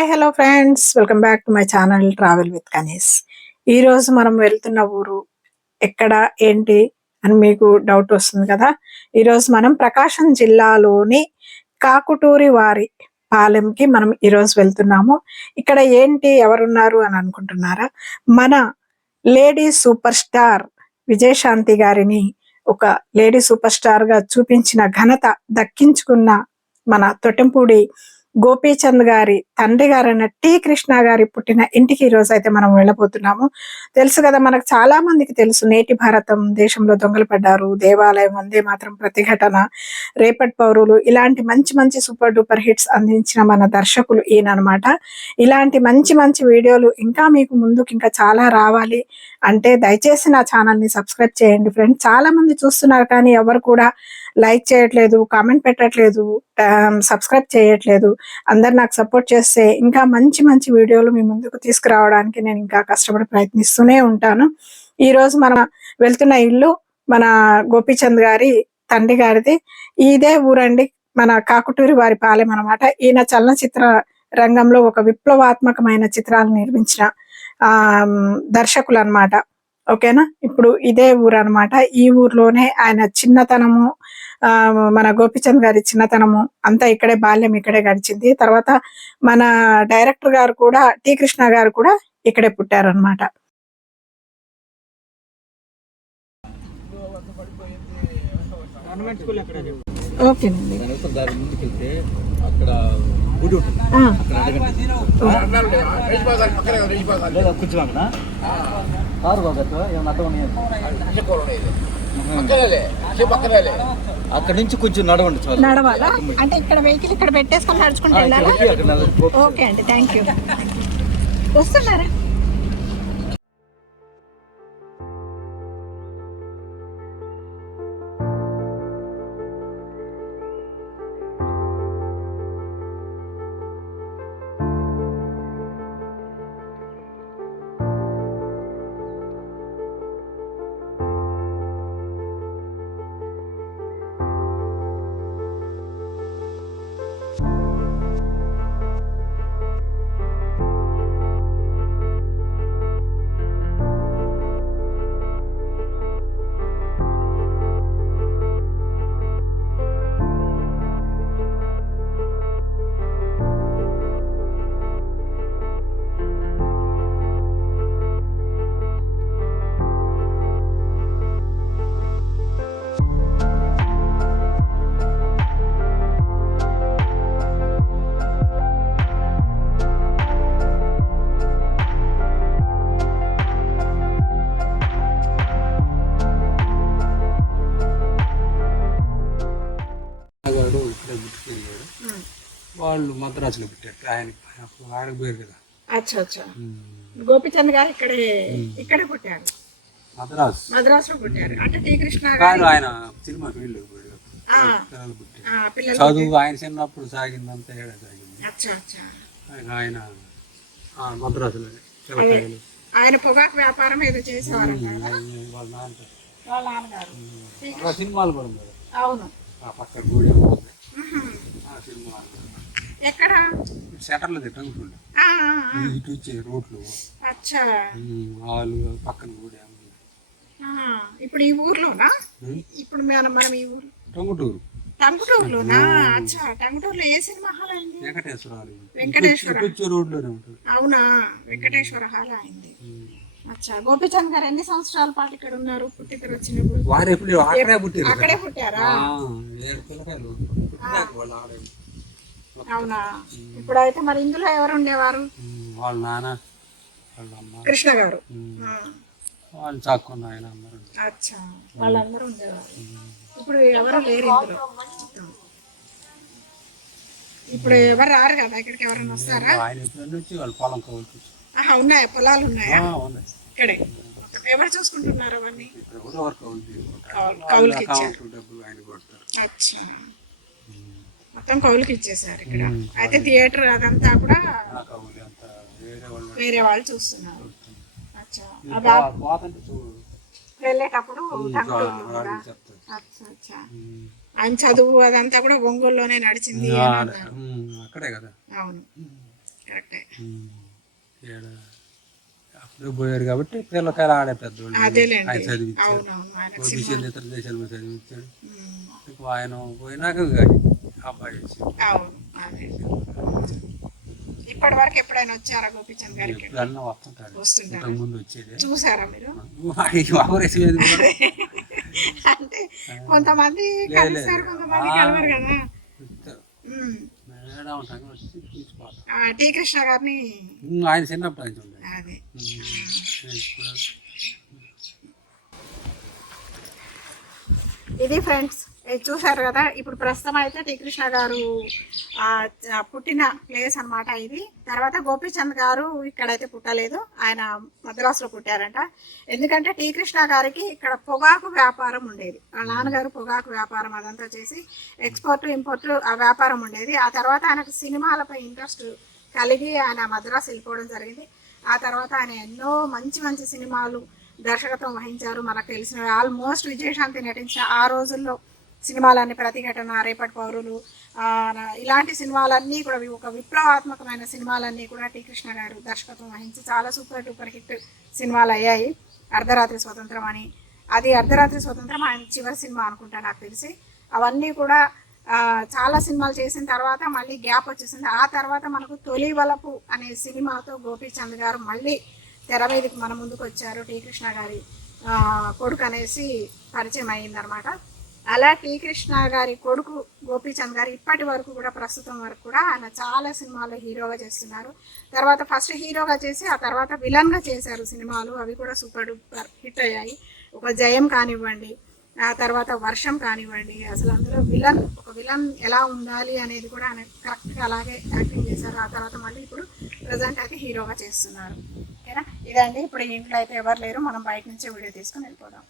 Hi hello friends welcome back to my channel travel with కనీస్ ఈ రోజు మనం వెళ్తున్న ఊరు ఎక్కడ ఏంటి అని మీకు డౌట్ వస్తుంది కదా? ఈ రోజు మనం ప్రకాశం జిల్లాలోని కాకుటూరి వారి పాలెంకి మనం ఈ రోజు వెళ్తున్నాము. ఇక్కడ ఏంటి ఎవరున్నారు అని అనుకుంటున్నారా? మన లేడీ సూపర్ స్టార్ విజయశాంతి గారిని ఒక లేడీ సూపర్ స్టార్గా చూపించిన ఘనత దక్కించుకున్న మన తొట్టెంపూడి గోపీచంద్ గారి తండ్రి గారైన టి కృష్ణ గారి పుట్టిన ఇంటికి ఈ రోజు అయితే మనం వెళ్ళబోతున్నాము. తెలుసు కదా మనకు చాలా మందికి తెలుసు నేటి భారతం దేశంలో దొంగలు పడ్డారు దేవాలయం వందే మాత్రం ప్రతిఘటన రేపటి పౌరులు ఇలాంటి మంచి మంచి సూపర్ డూపర్ హిట్స్ అందించిన మన దర్శకులు ఈయనమాట ఇలాంటి మంచి మంచి వీడియోలు ఇంకా మీకు ముందుకు ఇంకా చాలా రావాలి అంటే దయచేసి నా ఛానల్ని సబ్స్క్రైబ్ చేయండి. ఫ్రెండ్స్ చాలా మంది చూస్తున్నారు కానీ ఎవరు కూడా లైక్ చేయట్లేదు కామెంట్ పెట్టట్లేదు సబ్స్క్రైబ్ చేయట్లేదు అందరు నాకు సపోర్ట్ చేస్తే ఇంకా మంచి మంచి వీడియోలు మీ ముందుకు తీసుకురావడానికి నేను ఇంకా కష్టపడి ప్రయత్నిస్తూనే ఉంటాను. ఈ రోజు మనం వెళ్తున్న ఇల్లు మన గోపీచంద్ గారి తండ్రి గారిది. ఇదే ఊరండి మన కాకుటూరి వారి పాలెం అనమాట ఈయన చలనచిత్ర రంగంలో ఒక విప్లవాత్మకమైన చిత్రాలు నిర్మించిన ఆ దర్శకులు అనమాట ఓకేనా? ఇప్పుడు ఇదే ఊరు అన్నమాట ఈ ఊర్లోనే ఆయన చిన్నతనము ఆ మన గోపిచంద్ గారి చిన్నతనము అంతా ఇక్కడే బాల్యం ఇక్కడే గడిచింది. తర్వాత మన డైరెక్టర్ గారు కూడా టి కృష్ణ గారు కూడా ఇక్కడే పుట్టారనమాట ఓకేనండి. అక్కడ గుడి ఉంటుంది అక్కడ? అడగండి కొంచెం అక్కడ నుంచి కొంచెం నడవండి చాలు. నడవాలా? అంటే ఇక్కడ వెహికల్ ఇక్కడ పెట్టేసుకొని నడుచుకుంటూ. ఓకే అండి థ్యాంక్ యూ. వస్తున్నారా? గారు ఇక్కడే పుట్టుకెళ్ళాడు వాళ్ళు మద్రాసులో పుట్టారు ఆయన ఆయనకు పేరు కదా. అచ్చా అచ్చా. గోపిచంద్ గారు ఇక్కడే ఇక్కడే పుట్టారు. మద్రాసు. మద్రాసులో పుట్టారు. అంటే టీ కృష్ణ గారు కానీ ఆయన పిల్లలు పుట్టారు. చదువు ఆయన చిన్నప్పుడు సాగిందంతా ఏడా సాగింది. ఆయన మద్రాసులో ఆయన పొగాకు వ్యాపారం ఏదో చేసేవారు వాళ్ళ నాన్న. వాళ్ళ నాన్నగారు. సినిమాలు కూడా అవును. ఆ పక్క గూడెం ఉంది. ఉహుం. ఆ సినిమా ఎక్కడ సెంటర్లో. ఇటు వచ్చే రోడ్లు అచ్చా వాళ్ళు పక్కన ఇప్పుడు ఈ ఊర్లోనా ఇప్పుడు మనం మనం ఈ ఊరు టంగుటూరు టంగుటూరులోనా అచ్చా టంగుటూరులో ఏ సినిమా హాల్ అయింది వెంకటేశ్వర. రోడ్లోనే ఉంటుంది అవునా వెంకటేశ్వర హాల్ అయింది అచ్చా గోపిచంద్ గారు ఎన్ని సంవత్సరాల పాటు ఇక్కడ ఉన్నారు? పుట్టికరు వచ్చినప్పుడు? వారు ఎప్పుడు అక్కడే పుట్టారు. అక్కడే పుట్టారా? అవునా? ఇప్పుడు అయితే మరి ఇందులో ఎవరు ఉండేవారు? వాళ్ళ నాన్న వాళ్ళ అమ్మ. కృష్ణ గారు. వాళ్ళు చాక్కున్న ఆయన అందరూ. అచ్చా వాళ్ళందరూ ఉండేవారు. ఇప్పుడు ఎవరు లేరు ఇందులో. ఇప్పుడు ఎవరు రారు కదా? ఇక్కడికి ఎవరైనా వస్తారా? ఆయన ఎప్పుడు వచ్చి వాళ్ళ పొలం ఆహా, ఉన్నాయా? పొలాలు ఉన్నాయా? ఇక్కడే. ఎవరు చూసుకుంటున్నారు అవన్నీ? ఎవరో ఒకరు కవులు తీసుకుంటారు కౌలు- కౌలుకి ఇచ్చారు. కావాల్సిన డబ్బులు ఆయన కొడతారు. అచ్చా. మొత్తం కౌలుకి ఇచ్చేసారు ఇక్కడ. అయితే థియేటర్ అదంతా కూడా వేరే వాళ్ళు చూస్తున్నారు. అచ్చా. వెళ్ళేటప్పుడు ఆయన చదువు అదంతా కూడా ఒంగోలులోనే నడిచింది అక్కడే కదా. అవును. కరెక్టే. అప్పుడే పోయారు కాబట్టి పిల్లకాయలు ఆడే పెద్దోళ్ళు. ఆయన చదివించాడు ఇతర దేశాల మీద చదివించాడు ఆయన పోయినాక అబ్బాయి ఇప్పటి వరకు ఎప్పుడైనా వచ్చారా గోపిచంద్ గారికి? ఎప్పుడన్నా వస్తుంటాడు. వస్తుంటారా? ఇంతకు ముందు వచ్చేది. చూసారా మీరు? అంటే కొంతమంది కలుస్తారు కొంతమంది కలవరు కదా. టీ కృష్ణ గారిని ఆయన చిన్నప్పుడు ఆయన చూడండి అదే. ఇది ఫ్రెండ్స్ ఇది చూశారు కదా ఇప్పుడు ప్రస్తుతం అయితే టీ కృష్ణ గారు పుట్టిన ప్లేస్ అనమాట ఇది. తర్వాత గోపీచంద్ గారు ఇక్కడైతే పుట్టలేదు ఆయన మద్రాసులో పుట్టారంట. ఎందుకంటే టీ కృష్ణ గారికి ఇక్కడ పొగాకు వ్యాపారం ఉండేది. వాళ్ళ నాన్నగారు పొగాకు వ్యాపారం అదంతా చేసి ఎక్స్పోర్ట్ ఇంపోర్ట్ ఆ వ్యాపారం ఉండేది. ఆ తర్వాత ఆయనకు సినిమాలపై ఇంట్రెస్ట్ కలిగి ఆయన మద్రాసు వెళ్ళిపోవడం జరిగింది. ఆ తర్వాత ఆయన ఎన్నో మంచి మంచి సినిమాలు దర్శకత్వం వహించారు. మనకు తెలిసిన ఆల్మోస్ట్ విజయశాంతి నటించిన ఆ రోజుల్లో సినిమాలన్నీ ప్రతిఘటన రేపటి పౌరులు ఇలాంటి సినిమాలన్నీ కూడా ఒక విప్లవాత్మకమైన సినిమాలన్నీ కూడా టీ. కృష్ణ గారు దర్శకత్వం వహించి చాలా సూపర్ డూపర్ హిట్ సినిమాలు అయ్యాయి. అర్ధరాత్రి స్వతంత్రం అని. అది అర్ధరాత్రి స్వతంత్రం ఆయన చివరి సినిమా అనుకుంటా నాకు తెలిసి. అవన్నీ కూడా చాలా సినిమాలు చేసిన తర్వాత మళ్ళీ గ్యాప్ వచ్చేసింది. ఆ తర్వాత మనకు తొలి వలపు అనే సినిమాతో గోపీచంద్ గారు మళ్ళీ తెర మీదకి మన ముందుకు వచ్చారు. టీ. కృష్ణ గారి కొడుకు అనేసి పరిచయం అయిందనమాట అలా టీ కృష్ణ గారి కొడుకు గోపీచంద్ గారు ఇప్పటి వరకు కూడా ప్రస్తుతం వరకు కూడా ఆయన చాలా సినిమాలు హీరోగా చేస్తున్నారు. తర్వాత ఫస్ట్ హీరోగా చేసి ఆ తర్వాత విలన్గా చేశారు సినిమాలు. అవి కూడా సూపర్ డూపర్ హిట్ అయ్యాయి. ఒక జయం కానివ్వండి ఆ తర్వాత వర్షం కానివ్వండి అసలు అందులో విలన్ ఒక విలన్ ఎలా ఉండాలి అనేది కూడా ఆయన కరెక్ట్గా అలాగే యాక్టింగ్ చేశారు. ఆ తర్వాత మళ్ళీ ఇప్పుడు ప్రజెంట్ అయితే హీరోగా చేస్తున్నారు. ఓకేనా? ఇదండి. ఇప్పుడు ఇంట్లో అయితే ఎవరు లేరు. మనం బయట నుంచే వీడియో తీసుకొని వెళ్ళిపోదాం.